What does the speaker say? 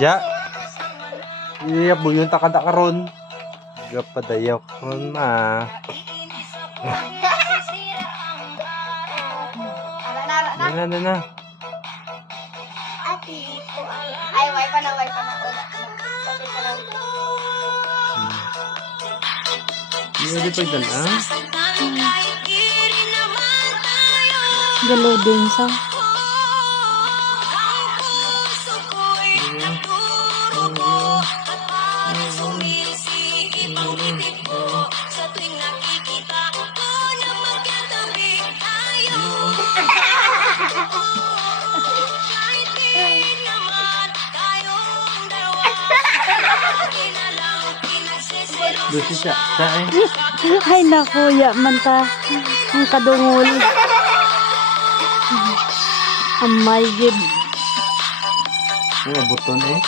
Ja. Iya, buyon ta kada karon. Gapadayaw karon ma. Na. Ay, way pa na. Wala. Hindi pa itan, ah? Galaw din sa. Lucy siya eh. Ay naku, ya man ta. Ang kadungol. Amay gid. Mga buton eh.